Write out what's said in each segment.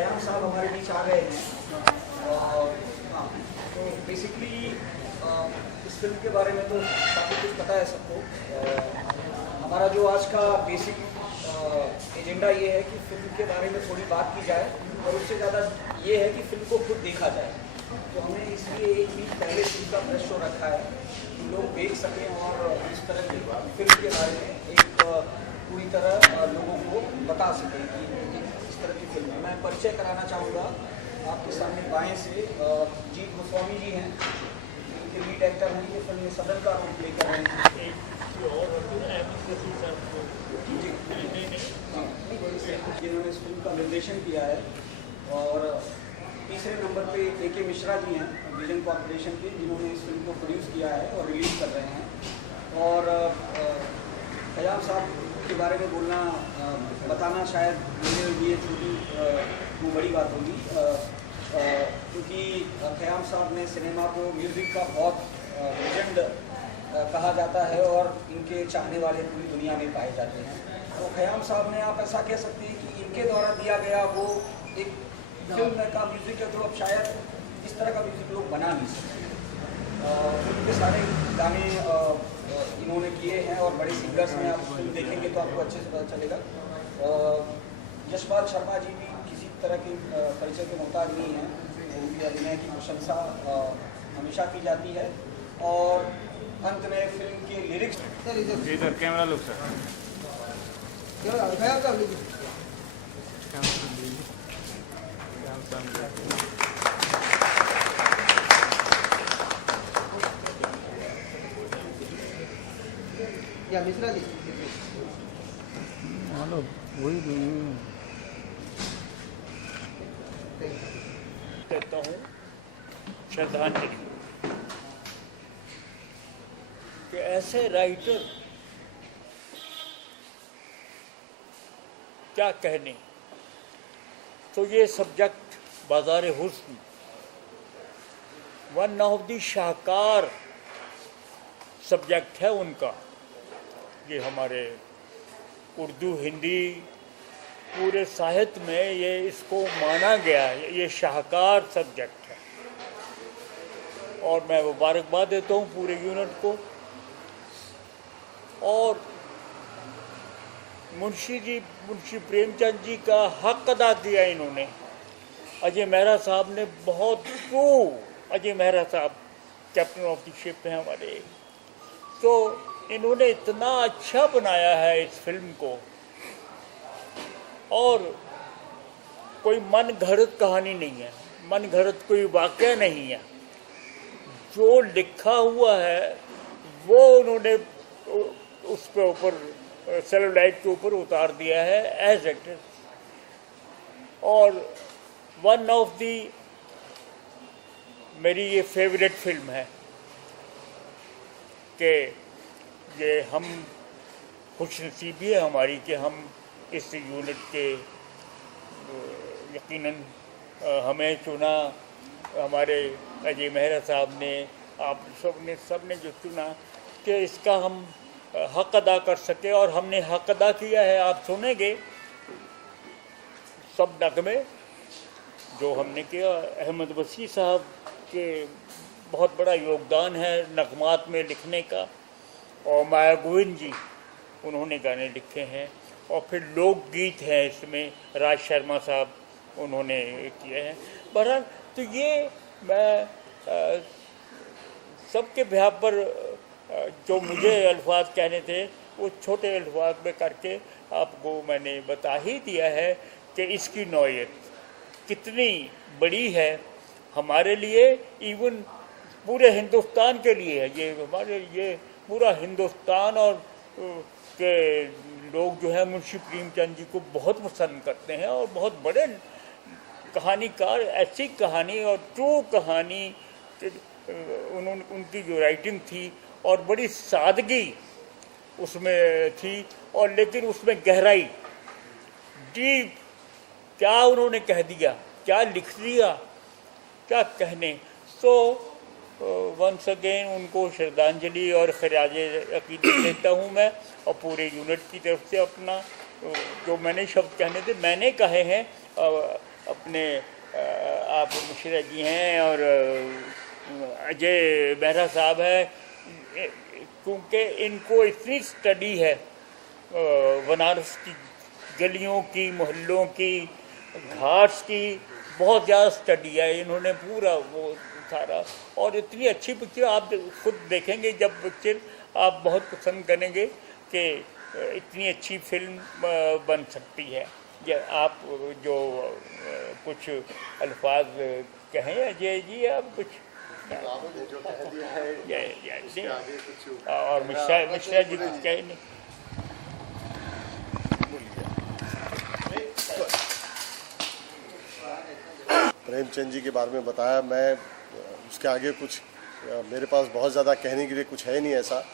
खयाम साहब हमारे बीच आ गए हैं। हाँ, तो बेसिकली इस फिल्म के बारे में तो काफ़ी कुछ पता है सबको। हमारा जो आज का बेसिक एजेंडा ये है कि फिल्म के बारे में थोड़ी बात की जाए और उससे ज़्यादा ये है कि फिल्म को खुद देखा जाए। तो हमने इसलिए एक वीक पहले फिल्म का प्रेस शो रखा है कि लोग देख सकें और इस तरह की फिल्म के बारे में एक पूरी तरह लोगों को बता सकें कि इस तरह की फिल्म है। मैं परिचय कराना चाहूँगा आपके सामने बाएं से जीत गोस्वामी जी हैं, इनके लीड एक्टर हैं। ये फिल्म में सदन का रोल प्ले कर रहे हैं। जिन्होंने इस फिल्म का निर्देशन किया है। और तीसरे नंबर पे A.K. मिश्रा जी हैं विजन कॉर्पोरेशन के, जिन्होंने इस फिल्म को प्रोड्यूस किया है और रिलीज कर रहे हैं। और खयाम साहब के बारे में बोलना बताना शायद मेरे लिए छोटी वो बड़ी बात होगी, क्योंकि खयाम साहब ने सिनेमा को म्यूज़िक का बहुत लेजेंड कहा जाता है और इनके चाहने वाले पूरी दुनिया में पाए जाते हैं। तो खयाम साहब ने आप ऐसा कह सकते हैं कि इनके द्वारा दिया गया वो एक फिल्म का म्यूज़िक है जो अब शायद इस तरह का म्यूज़िक लोग बना नहीं सकते। फिल्म के सारे गाने इन्होंने किए हैं और बड़े सिंगर्स में आप फिल्म देखेंगे तो आपको अच्छे से पता चलेगा। यशपाल शर्मा जी भी किसी तरह के परिचय के मोहताज नहीं हैं, उनके अभिनय की प्रशंसा हमेशा की जाती है। और अंत में फिल्म के लिरिक्स इधर कैमरा लुक सर या मिश्रा जी वही देता हूँ श्रद्धांजलि कि ऐसे राइटर क्या कहने। तो ये सब्जेक्ट बाज़ार हुस्न one of the Shahkar subject है उनका। ये हमारे उर्दू हिंदी पूरे साहित्य में ये इसको माना गया है, ये शाहकार सब्जेक्ट है। और मैं मुबारकबाद देता हूँ पूरे यूनिट को। और मुंशी प्रेमचंद जी का हक अदा किया इन्होंने। अजय मेहरा साहब ने बहुत अजय मेहरा साहब कैप्टन ऑफ द शिप हैं हमारे, तो इन्होंने इतना अच्छा बनाया है इस फिल्म को। और कोई मन घड़त कहानी नहीं है, मन घड़त कोई वाक़या नहीं है। जो लिखा हुआ है वो उन्होंने उस पे ऊपर सेलुलाइट के ऊपर उतार दिया है एज इट इज। और वन ऑफ दी मेरी ये फेवरेट फिल्म है कि ये हम खुशनसीबी है हमारी कि हम इस यूनिट के यकीनन हमें चुना, हमारे अजय मेहरा साहब ने, आप सब ने जो चुना कि इसका हम हक अदा कर सके। और हमने हक अदा किया है। आप सुनेंगे सब नगमे जो हमने किया। अहमद वसी साहब के बहुत बड़ा योगदान है नगमात में लिखने का। और माया गोविंद जी उन्होंने गाने लिखे हैं। और फिर लोकगीत हैं इसमें, राज शर्मा साहब उन्होंने किए हैं। बहरहाल तो ये मैं सबके बिहाफ पर जो मुझे अल्फाज कहने थे वो छोटे अल्फाज में करके आपको मैंने बता ही दिया है कि इसकी नौयत कितनी बड़ी है हमारे लिए, इवन पूरे हिंदुस्तान के लिए है। ये हमारे ये पूरा हिंदुस्तान और के लोग जो है मुंशी प्रेमचंद जी को बहुत पसंद करते हैं। और बहुत बड़े कहानीकार, ऐसी कहानी और ट्रू कहानी उनकी जो राइटिंग थी और बड़ी सादगी उसमें थी, और लेकिन उसमें गहराई, डीप, क्या उन्होंने कह दिया, क्या लिख दिया, क्या कहने। सो वंस अगेन उनको श्रद्धांजलि और खराज अकीदत देता हूँ मैं। और पूरे यूनिट की तरफ से अपना जो मैंने शब्द कहने थे मैंने कहे हैं, अपने आप मिश्रा जी हैं और अजय मेहरा साहब है, क्योंकि इनको इतनी स्टडी है बनारस की गलियों की, मोहल्लों की, घाट्स की, बहुत ज़्यादा स्टडी है इन्होंने, पूरा वो उतारा। और इतनी अच्छी पिक्चर आप खुद देखेंगे जब पिक्चर, आप बहुत पसंद करेंगे कि इतनी अच्छी फिल्म बन सकती है। या आप जो कुछ अल्फाज कहें अजय जी, आप कुछ और मिश्रा जी कुछ कहें नहीं। प्रेमचंद जी के बारे में बताया, मैं उसके आगे कुछ मेरे पास बहुत ज़्यादा कहने के लिए कुछ है नहीं ऐसा,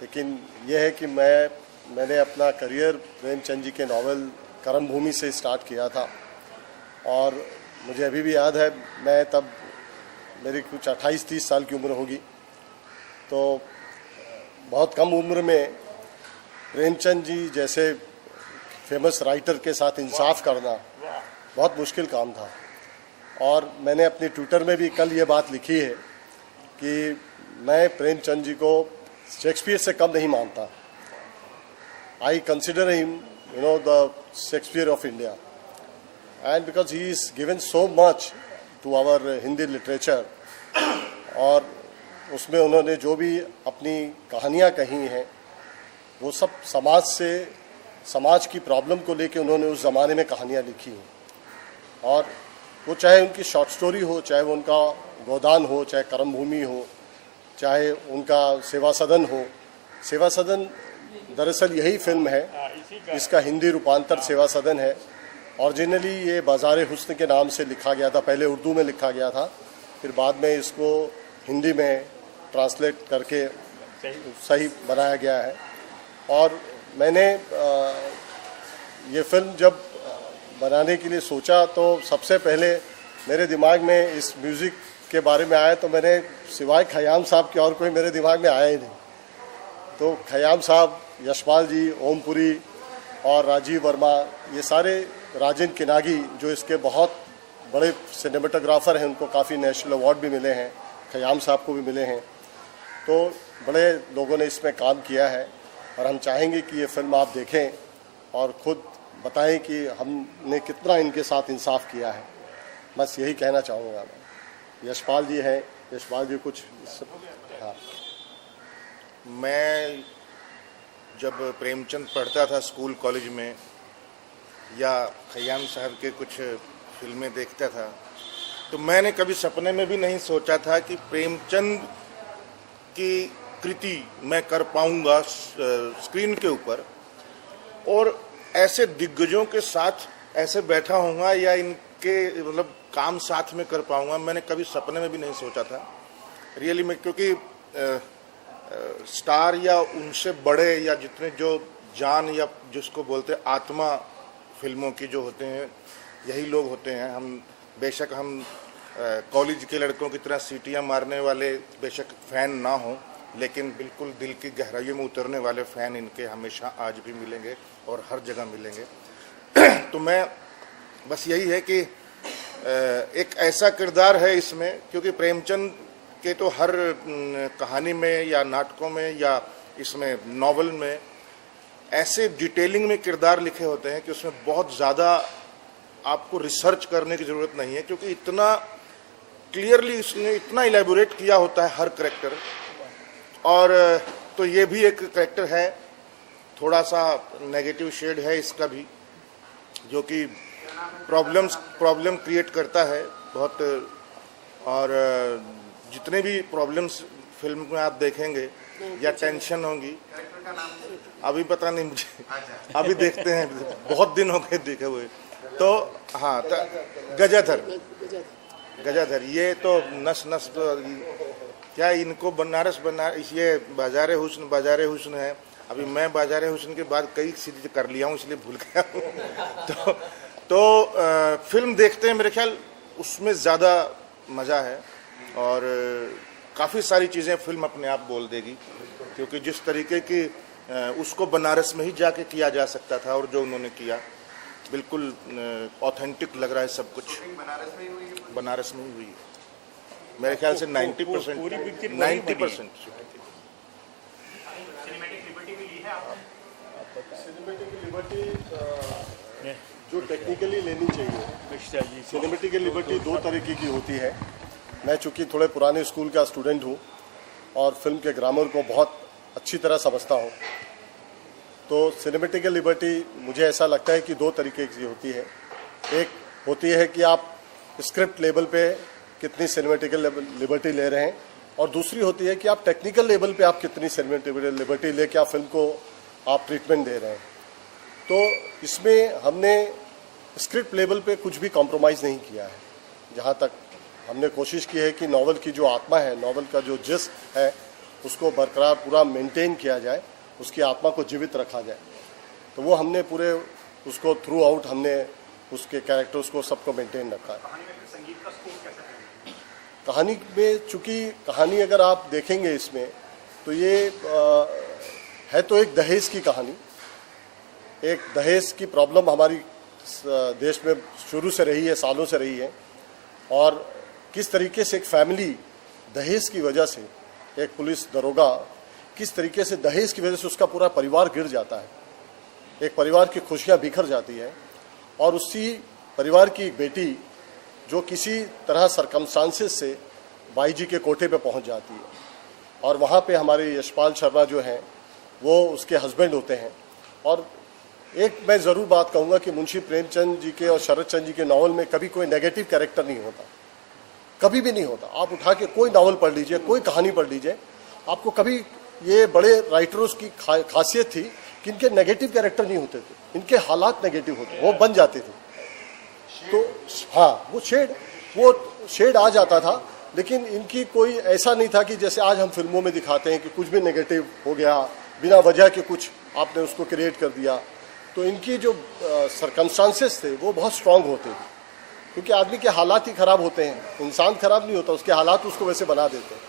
लेकिन यह है कि मैंने अपना करियर प्रेमचंद जी के नावल कर्म भूमि से स्टार्ट किया था। और मुझे अभी भी याद है, मैं तब मेरी कुछ 28-30 साल की उम्र होगी, तो बहुत कम उम्र में प्रेमचंद जी जैसे फेमस राइटर के साथ इंसाफ करना बहुत मुश्किल काम था। और मैंने अपने ट्विटर में भी कल ये बात लिखी है कि मैं प्रेमचंद जी को शेक्सपियर से कम नहीं मानता। I consider him the Shakespeare of India, and because he is given so much to our Hindi literature. और उसमें उन्होंने जो भी अपनी कहानियाँ कही हैं वो सब समाज की प्रॉब्लम को लेके उन्होंने उस ज़माने में कहानियाँ लिखी हैं। और वो चाहे उनकी शॉर्ट स्टोरी हो, चाहे वो उनका गोदान हो, चाहे कर्म भूमि हो, चाहे उनका सेवा सदन हो। सेवा सदन दरअसल यही फिल्म है, इसका हिंदी रूपांतर सेवा सदन है। ओरिजिनली ये बाज़ार हुस्न के नाम से लिखा गया था, पहले उर्दू में लिखा गया था, फिर बाद में इसको हिंदी में ट्रांसलेट करके सही बनाया गया है। और मैंने ये फिल्म जब बनाने के लिए सोचा तो सबसे पहले मेरे दिमाग में इस म्यूज़िक के बारे में आया, तो मैंने सिवाय खयाम साहब के और कोई मेरे दिमाग में आया ही नहीं। तो खयाम साहब, यशपाल जी, ओमपुरी और राजीव वर्मा, ये सारे, राजन किनागी जो इसके बहुत बड़े सिनेमेटोग्राफर हैं, उनको काफ़ी नेशनल अवार्ड भी मिले हैं, खयाम साहब को भी मिले हैं। तो बड़े लोगों ने इसमें काम किया है और हम चाहेंगे कि ये फिल्म आप देखें और ख़ुद बताएं कि हमने कितना इनके साथ इंसाफ किया है। बस यही कहना चाहूँगा मैं। यशपाल जी हैं, यशपाल जी कुछ। हाँ, मैं जब प्रेमचंद पढ़ता था स्कूल कॉलेज में, या खयाम साहब के कुछ फिल्में देखता था, तो मैंने कभी सपने में भी नहीं सोचा था कि प्रेमचंद की कृति मैं कर पाऊंगा स्क्रीन के ऊपर, और ऐसे दिग्गजों के साथ ऐसे बैठा होऊंगा या इनके मतलब काम साथ में कर पाऊंगा। मैंने कभी सपने में भी नहीं सोचा था रियली में, क्योंकि स्टार या उनसे बड़े या जितने जो जान या जिसको बोलते आत्मा फिल्मों की जो होते हैं, यही लोग होते हैं। बेशक हम कॉलेज के लड़कों की तरह सीटियां मारने वाले बेशक फैन ना हो, लेकिन बिल्कुल दिल की गहराइयों में उतरने वाले फ़ैन इनके हमेशा आज भी मिलेंगे और हर जगह मिलेंगे। तो मैं बस यही है कि एक ऐसा किरदार है इसमें, क्योंकि प्रेमचंद के तो हर कहानी में या नाटकों में या इसमें नॉवल में ऐसे डिटेलिंग में किरदार लिखे होते हैं कि उसमें बहुत ज़्यादा आपको रिसर्च करने की ज़रूरत नहीं है, क्योंकि इतना क्लियरली इसने इतना इलेबोरेट किया होता है हर करेक्टर। और तो ये भी एक करेक्टर है, थोड़ा सा नेगेटिव शेड है इसका भी, जो कि प्रॉब्लम क्रिएट करता है बहुत। और जितने भी प्रॉब्लम्स फिल्म में आप देखेंगे या टेंशन होंगी, अभी पता नहीं मुझे, अभी देखते हैं, बहुत दिन हो गए देखे हुए। तो हाँ, गजाधर ये तो नस तो क्या इनको बनारस ये बाजारे हुस्न है। अभी मैं बाजारे हुस्न के बाद कई सीरीज कर लिया हूँ, इसलिए भूल गया हूँ। तो फिल्म देखते हैं, मेरे ख्याल उसमें ज़्यादा मज़ा है और काफ़ी सारी चीज़ें फिल्म अपने आप बोल देगी, क्योंकि जिस तरीके की उसको बनारस में ही जाके किया जा सकता था और जो उन्होंने किया, बिल्कुल ऑथेंटिक लग रहा है सब कुछ। बनारस में ही हुई है मेरे ख्याल से 90%। पूरी पिक्चर 90%। सिनेमेटिक लिबर्टी जो टेक्निकली लेनी चाहिए, मिश्रा जी सिनेमेटिक लिबर्टी दो तरीके की होती है। मैं चूँकि थोड़े पुराने स्कूल का स्टूडेंट हूँ और फिल्म के ग्रामर को बहुत अच्छी तरह समझता हूँ, तो सिनेमेटिक लिबर्टी मुझे ऐसा लगता है कि दो तरीके की होती है। एक होती है कि आप स्क्रिप्ट लेवल पे कितनी सिनेमेटिक लिबर्टी ले रहे हैं, और दूसरी होती है कि आप टेक्निकल लेवल पे आप कितनी सिनेमेटिक लिबर्टी लेके आप फिल्म को आप ट्रीटमेंट दे रहे हैं। तो इसमें हमने स्क्रिप्ट लेवल पे कुछ भी कॉम्प्रोमाइज़ नहीं किया है। जहाँ तक हमने कोशिश की है कि नॉवल की जो आत्मा है, नॉवल का जो जिस्ट है, उसको बरकरार पूरा मेंटेन किया जाए, उसकी आत्मा को जीवित रखा जाए। तो वो हमने पूरे उसको थ्रू आउट हमने उसके कैरेक्टर्स को सबको मेंटेन रखा है। कहानी में चूँकि कहानी अगर आप देखेंगे इसमें, तो ये है तो एक दहेज की कहानी। एक दहेज की प्रॉब्लम हमारी देश में शुरू से रही है, सालों से रही है, और किस तरीके से एक फैमिली दहेज की वजह से, एक पुलिस दरोगा किस तरीके से दहेज की वजह से उसका पूरा परिवार गिर जाता है, एक परिवार की खुशियां बिखर जाती है, और उसी परिवार की एक बेटी जो किसी तरह सरकमस्टांसेस से बाई जी के कोठे पे पहुंच जाती है, और वहाँ पे हमारे यशपाल शर्मा जो हैं वो उसके हस्बैंड होते हैं। और एक मैं ज़रूर बात कहूँगा कि मुंशी प्रेमचंद जी के और शरद चंद्र जी के नावल में कभी कोई नेगेटिव कैरेक्टर नहीं होता, कभी भी नहीं होता। आप उठा के कोई नावल पढ़ लीजिए, कोई कहानी पढ़ लीजिए, आपको कभी, ये बड़े राइटर्स की खासियत थी कि इनके नेगेटिव कैरेक्टर नहीं होते थे, इनके हालात नेगेटिव होते, वो बन जाते थे। तो हाँ, वो शेड आ जाता था, लेकिन इनकी कोई ऐसा नहीं था कि जैसे आज हम फिल्मों में दिखाते हैं कि कुछ भी नेगेटिव हो गया, बिना वजह के कुछ आपने उसको क्रिएट कर दिया। तो इनकी जो सरकमस्टांसेस थे वो बहुत स्ट्रांग होते थे, क्योंकि आदमी के हालात ही ख़राब होते हैं, इंसान ख़राब नहीं होता, उसके हालात उसको वैसे बना देते हैं।